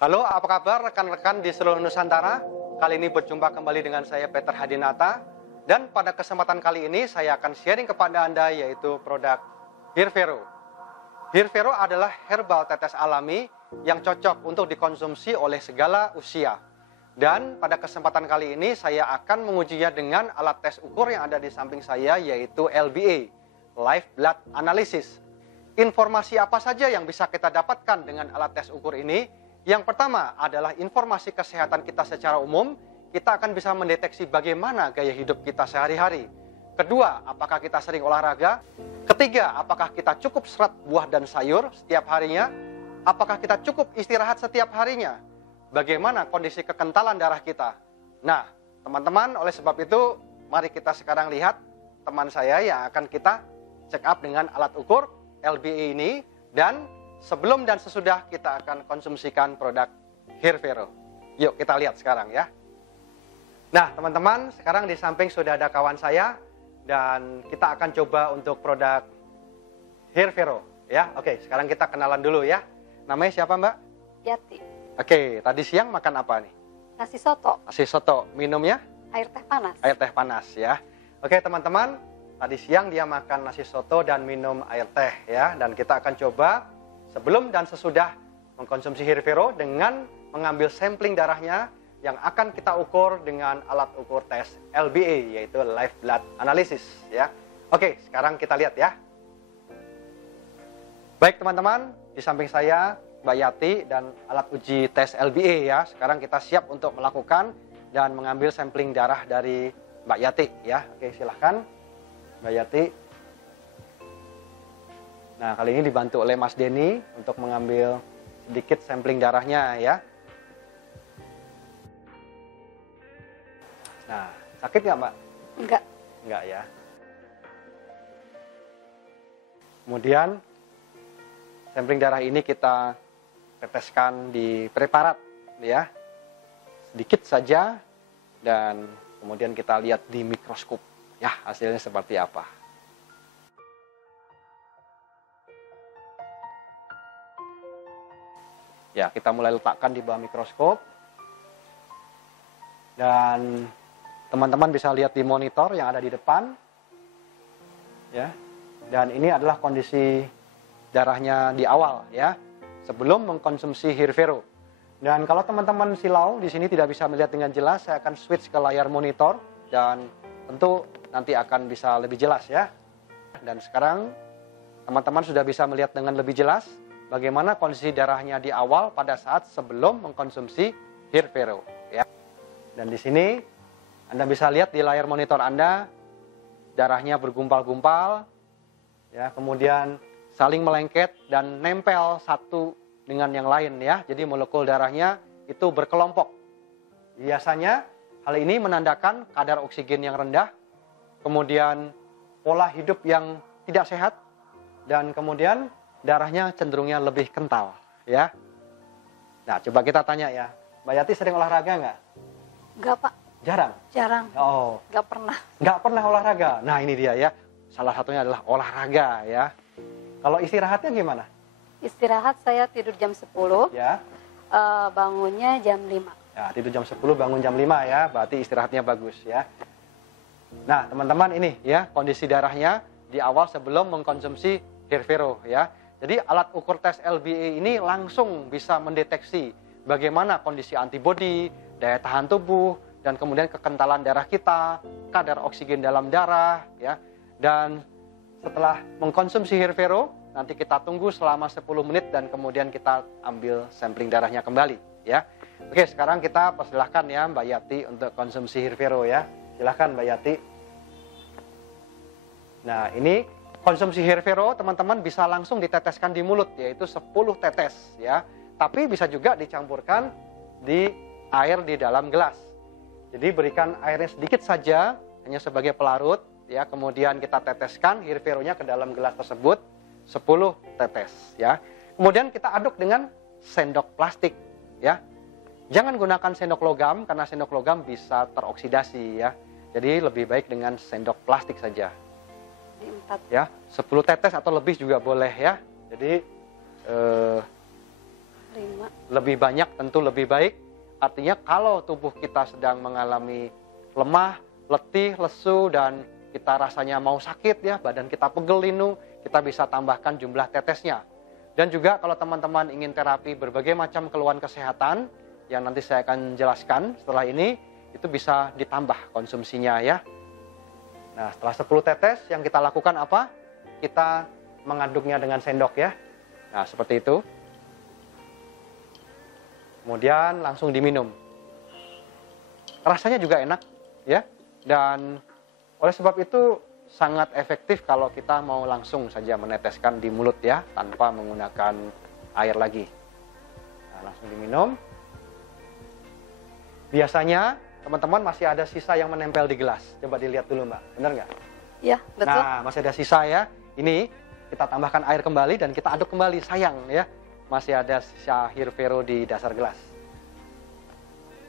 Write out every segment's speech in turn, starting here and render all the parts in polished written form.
Halo, apa kabar rekan-rekan di seluruh Nusantara? Kali ini berjumpa kembali dengan saya Peter Hadinata. Dan pada kesempatan kali ini saya akan sharing kepada Anda yaitu produk Hirvero. Hirvero adalah herbal tetes alami yang cocok untuk dikonsumsi oleh segala usia. Dan pada kesempatan kali ini saya akan mengujinya dengan alat tes ukur yang ada di samping saya yaitu LBA, Live Blood Analysis. Informasi apa saja yang bisa kita dapatkan dengan alat tes ukur ini? Yang pertama adalah informasi kesehatan kita secara umum. Kita akan bisa mendeteksi bagaimana gaya hidup kita sehari-hari. Kedua, apakah kita sering olahraga? Ketiga, apakah kita cukup serat buah dan sayur setiap harinya? Apakah kita cukup istirahat setiap harinya? Bagaimana kondisi kekentalan darah kita? Nah, teman-teman, oleh sebab itu, mari kita sekarang lihat teman saya yang akan kita check up dengan alat ukur LBA ini. Dan sebelum dan sesudah kita akan konsumsikan produk Hirvero. Yuk kita lihat sekarang ya. Nah teman-teman, sekarang di samping sudah ada kawan saya. Dan kita akan coba untuk produk Hirvero ya. Oke, sekarang kita kenalan dulu ya. Namanya siapa Mbak? Yati. Oke, tadi siang makan apa nih? Nasi soto. Nasi soto. Minumnya? Air teh panas. Air teh panas ya. Oke teman-teman, tadi siang dia makan nasi soto dan minum air teh ya. Dan kita akan coba sebelum dan sesudah mengkonsumsi Hirvero dengan mengambil sampling darahnya yang akan kita ukur dengan alat ukur tes LBA yaitu Live Blood Analysis ya. Oke, sekarang kita lihat ya. Baik teman-teman, di samping saya Mbak Yati dan alat uji tes LBA ya. Sekarang kita siap untuk melakukan dan mengambil sampling darah dari Mbak Yati ya. Oke, silahkan Mbak Yati. Nah, kali ini dibantu oleh Mas Denny untuk mengambil sedikit sampling darahnya ya. Nah, sakit nggak Mbak? Enggak. Enggak ya. Kemudian, sampling darah ini kita teteskan di preparat ya. Sedikit saja dan kemudian kita lihat di mikroskop. Ya, hasilnya seperti apa. Ya, kita mulai letakkan di bawah mikroskop. Dan teman-teman bisa lihat di monitor yang ada di depan. Ya. Dan ini adalah kondisi darahnya di awal ya, sebelum mengkonsumsi Hirvero. Dan kalau teman-teman silau di sini tidak bisa melihat dengan jelas, saya akan switch ke layar monitor dan tentu nanti akan bisa lebih jelas ya. Dan sekarang teman-teman sudah bisa melihat dengan lebih jelas bagaimana kondisi darahnya di awal pada saat sebelum mengkonsumsi Hirvero ya. Dan di sini Anda bisa lihat di layar monitor Anda darahnya bergumpal-gumpal ya, kemudian saling melengket dan nempel satu dengan yang lain ya. Jadi molekul darahnya itu berkelompok. Biasanya hal ini menandakan kadar oksigen yang rendah, kemudian pola hidup yang tidak sehat, dan kemudian darahnya cenderungnya lebih kental ya. Nah, coba kita tanya ya, Mbak Yati sering olahraga nggak? Enggak Pak. Jarang? Jarang. Oh. Enggak pernah. Nggak pernah olahraga? Nah ini dia ya, salah satunya adalah olahraga ya. Kalau istirahatnya gimana? Istirahat saya tidur jam 10, Ya. Bangunnya jam 5. Ya, tidur jam 10, bangun jam 5 ya, berarti istirahatnya bagus ya. Nah teman-teman ini ya, kondisi darahnya di awal sebelum mengkonsumsi Hirvero ya. Jadi alat ukur tes LBA ini langsung bisa mendeteksi bagaimana kondisi antibodi, daya tahan tubuh, dan kemudian kekentalan darah kita, kadar oksigen dalam darah ya. Dan setelah mengkonsumsi Hirvero, nanti kita tunggu selama 10 menit dan kemudian kita ambil sampling darahnya kembali ya. Oke, sekarang kita persilahkan ya Mbak Yati untuk konsumsi Hirvero ya. Silahkan Mbak Yati. Nah, ini konsumsi Hirvero teman-teman bisa langsung diteteskan di mulut, yaitu 10 tetes ya. Tapi bisa juga dicampurkan di air di dalam gelas. Jadi berikan airnya sedikit saja, hanya sebagai pelarut ya. Kemudian kita teteskan Hirvero-nya ke dalam gelas tersebut 10 tetes ya. Kemudian kita aduk dengan sendok plastik ya. Jangan gunakan sendok logam karena sendok logam bisa teroksidasi ya. Jadi lebih baik dengan sendok plastik saja. 4. Ya, 10 tetes atau lebih juga boleh ya. Jadi 5. lebih banyak tentu lebih baik. Artinya kalau tubuh kita sedang mengalami lemah, letih, lesu, dan kita rasanya mau sakit ya, badan kita pegel linu, kita bisa tambahkan jumlah tetesnya. Dan juga kalau teman-teman ingin terapi berbagai macam keluhan kesehatan, yang nanti saya akan jelaskan setelah ini, itu bisa ditambah konsumsinya ya. Nah, setelah 10 tetes yang kita lakukan apa? Kita mengaduknya dengan sendok ya. Nah, seperti itu. Kemudian langsung diminum. Rasanya juga enak ya. Dan oleh sebab itu sangat efektif kalau kita mau langsung saja meneteskan di mulut ya, tanpa menggunakan air lagi. Nah, langsung diminum. Biasanya teman-teman masih ada sisa yang menempel di gelas. Coba dilihat dulu Mbak, benar nggak? Ya, betul. Nah, masih ada sisa ya. Ini kita tambahkan air kembali dan kita aduk kembali. Sayang ya, masih ada sisa Hirvero di dasar gelas.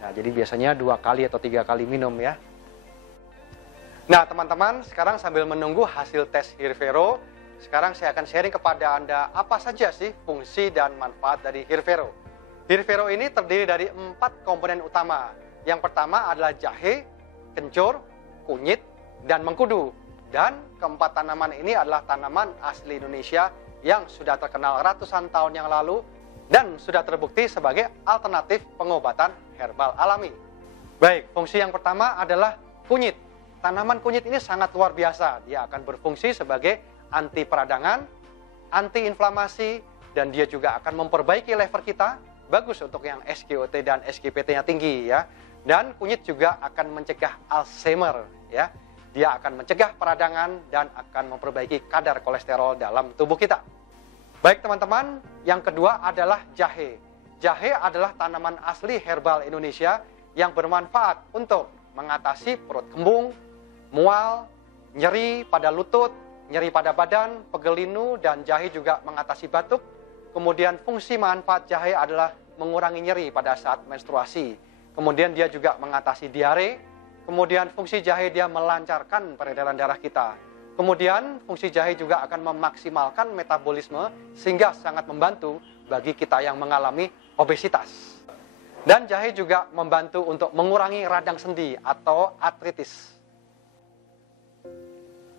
Nah, jadi biasanya 2 kali atau 3 kali minum ya. Nah, teman-teman, sekarang sambil menunggu hasil tes Hirvero, sekarang saya akan sharing kepada Anda apa saja sih fungsi dan manfaat dari Hirvero. Hirvero ini terdiri dari 4 komponen utama. Yang pertama adalah jahe, kencur, kunyit, dan mengkudu. Dan keempat tanaman ini adalah tanaman asli Indonesia yang sudah terkenal ratusan tahun yang lalu dan sudah terbukti sebagai alternatif pengobatan herbal alami. Baik, fungsi yang pertama adalah kunyit. Tanaman kunyit ini sangat luar biasa. Dia akan berfungsi sebagai anti peradangan, anti inflamasi, dan dia juga akan memperbaiki lever kita. Bagus untuk yang SGOT dan SGPT-nya tinggi ya. Dan kunyit juga akan mencegah Alzheimer ya. Dia akan mencegah peradangan dan akan memperbaiki kadar kolesterol dalam tubuh kita. Baik teman-teman, yang kedua adalah jahe. Jahe adalah tanaman asli herbal Indonesia yang bermanfaat untuk mengatasi perut kembung, mual, nyeri pada lutut, nyeri pada badan, pegel linu, dan jahe juga mengatasi batuk. Kemudian fungsi manfaat jahe adalah mengurangi nyeri pada saat menstruasi. Kemudian dia juga mengatasi diare. Kemudian fungsi jahe dia melancarkan peredaran darah kita. Kemudian fungsi jahe juga akan memaksimalkan metabolisme sehingga sangat membantu bagi kita yang mengalami obesitas. Dan jahe juga membantu untuk mengurangi radang sendi atau artritis.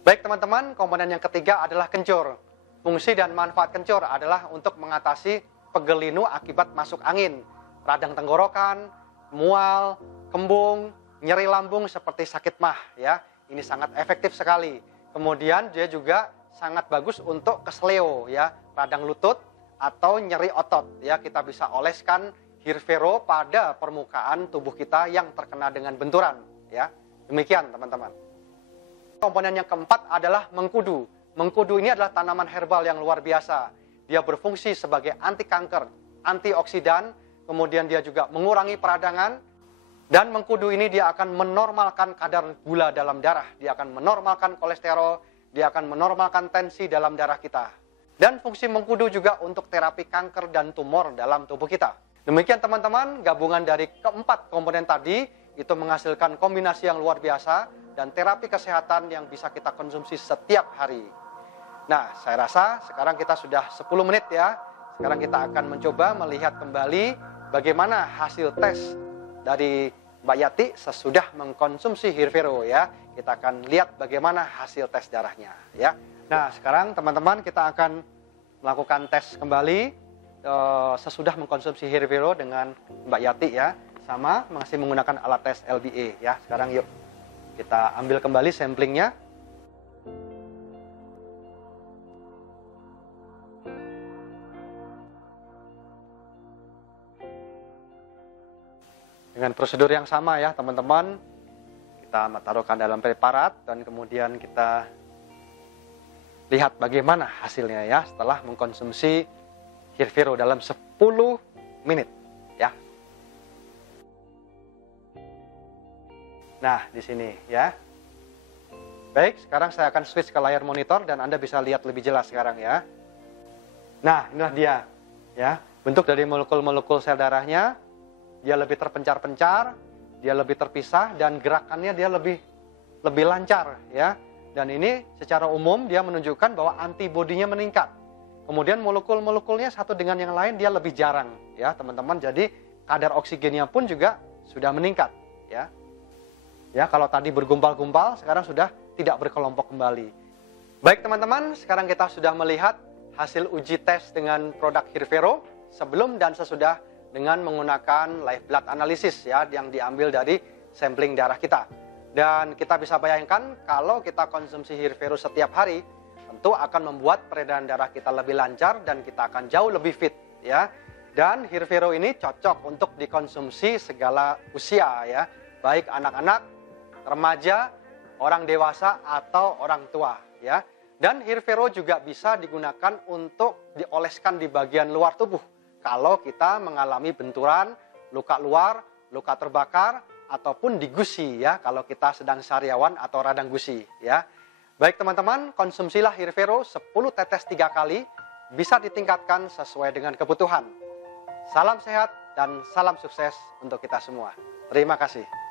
Baik teman-teman, komponen yang ketiga adalah kencur. Fungsi dan manfaat kencur adalah untuk mengatasi pegel linu akibat masuk angin, radang tenggorokan, mual, kembung, nyeri lambung seperti sakit mah ya. Ini sangat efektif sekali. Kemudian dia juga sangat bagus untuk kesleo ya, radang lutut atau nyeri otot ya. Kita bisa oleskan Hirvero pada permukaan tubuh kita yang terkena dengan benturan ya. Demikian teman-teman. Komponen yang keempat adalah mengkudu. Mengkudu ini adalah tanaman herbal yang luar biasa. Dia berfungsi sebagai anti kanker, antioksidan, kemudian dia juga mengurangi peradangan. Dan mengkudu ini dia akan menormalkan kadar gula dalam darah. Dia akan menormalkan kolesterol, dia akan menormalkan tensi dalam darah kita. Dan fungsi mengkudu juga untuk terapi kanker dan tumor dalam tubuh kita. Demikian teman-teman, gabungan dari keempat komponen tadi itu menghasilkan kombinasi yang luar biasa dan terapi kesehatan yang bisa kita konsumsi setiap hari. Nah, saya rasa sekarang kita sudah 10 menit ya. Sekarang kita akan mencoba melihat kembali bagaimana hasil tes dari Mbak Yati sesudah mengkonsumsi Hirvero ya. Kita akan lihat bagaimana hasil tes darahnya ya. Nah, sekarang teman-teman kita akan melakukan tes kembali sesudah mengkonsumsi Hirvero dengan Mbak Yati ya. Sama masih menggunakan alat tes LBA ya. Sekarang yuk kita ambil kembali samplingnya. Dengan prosedur yang sama ya teman-teman, kita taruhkan dalam preparat dan kemudian kita lihat bagaimana hasilnya ya setelah mengkonsumsi Hirvero dalam 10 menit ya. Nah, di sini ya. Baik, sekarang saya akan switch ke layar monitor dan Anda bisa lihat lebih jelas sekarang ya. Nah, inilah dia ya, bentuk dari molekul-molekul sel darahnya. Dia lebih terpencar-pencar, dia lebih terpisah, dan gerakannya dia lebih lancar ya. Dan ini secara umum dia menunjukkan bahwa antibodinya meningkat. Kemudian molekul-molekulnya satu dengan yang lain dia lebih jarang ya teman-teman. Jadi kadar oksigennya pun juga sudah meningkat ya. Ya, kalau tadi bergumpal-gumpal sekarang sudah tidak berkelompok kembali. Baik teman-teman, sekarang kita sudah melihat hasil uji tes dengan produk Hirvero sebelum dan sesudah dengan menggunakan live blood analysis ya yang diambil dari sampling darah kita. Dan kita bisa bayangkan kalau kita konsumsi Hirvero setiap hari tentu akan membuat peredaran darah kita lebih lancar dan kita akan jauh lebih fit ya. Dan Hirvero ini cocok untuk dikonsumsi segala usia ya, baik anak-anak, remaja, orang dewasa atau orang tua ya. Dan Hirvero juga bisa digunakan untuk dioleskan di bagian luar tubuh kalau kita mengalami benturan, luka luar, luka terbakar ataupun di gusi ya, kalau kita sedang sariawan atau radang gusi ya. Baik teman-teman, konsumsilah Hirvero 10 tetes 3 kali, bisa ditingkatkan sesuai dengan kebutuhan. Salam sehat dan salam sukses untuk kita semua. Terima kasih.